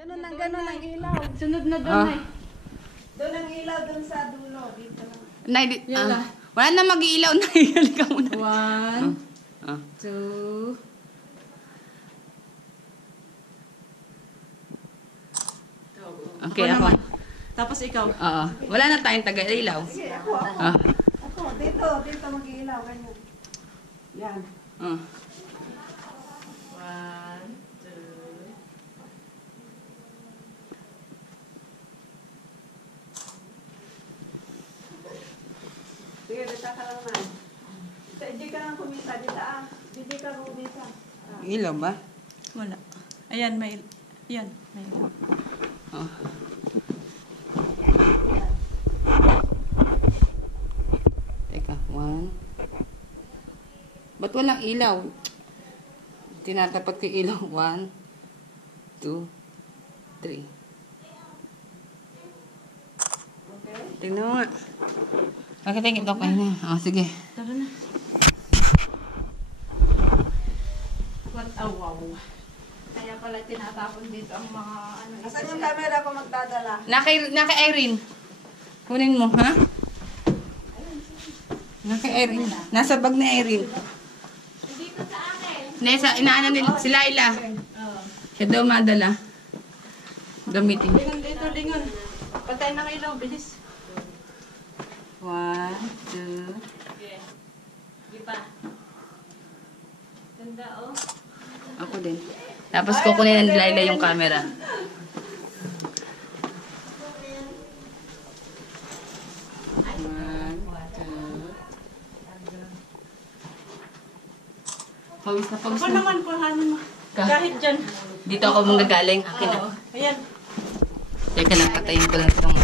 Ganun ang ilaw. Sunod na doon ay. Doon ang ilaw, doon sa dulo. Dito lang. Nay, wala na mag-iilaw na. Halika muna. 1, 2. Okay, ako. Tapos ikaw. Oo. Wala na tayong taga-ilaw. Sige, ako. Ako, dito mag-ilaw. Ganyan. Yan. 1, 2. Sige, dito ka lang na. Hindi ka lang kumisa. Dito Hindi ka kumisa. Ilaw ba? Wala. Ayan, may... Yan, may... Oh. Teka, 1. Ba't walang ilaw? Tinatapat ko yung ilaw. 1, 2, 3. Okay? Tingnan mo nga. Okay, tingin ko kayo na. Oh, sige. Tara na. What a wow. Kaya pala tinatapon dito ang mga ano. Nasaan yung camera ko magdadala? Naka Irene. Kunin mo, ha? Naka Irene. Nasa bag ni Irene. Dito sa akin. Nesa, inaano nila. Si Laila. Siya daw madala. Gamitin. Lingon dito, lingon. Patay ng ilaw, bilis. 1, 2. Di pa. Ganda, oh. Ako din. Tapos kukunin ng Laila yung camera. Pawis na pawis Ako na. naman, kuhanin mo. Kahit dyan. Dito ako magagaling. Akin na. Oo. Ayan. Teka lang, patayin ko lang itong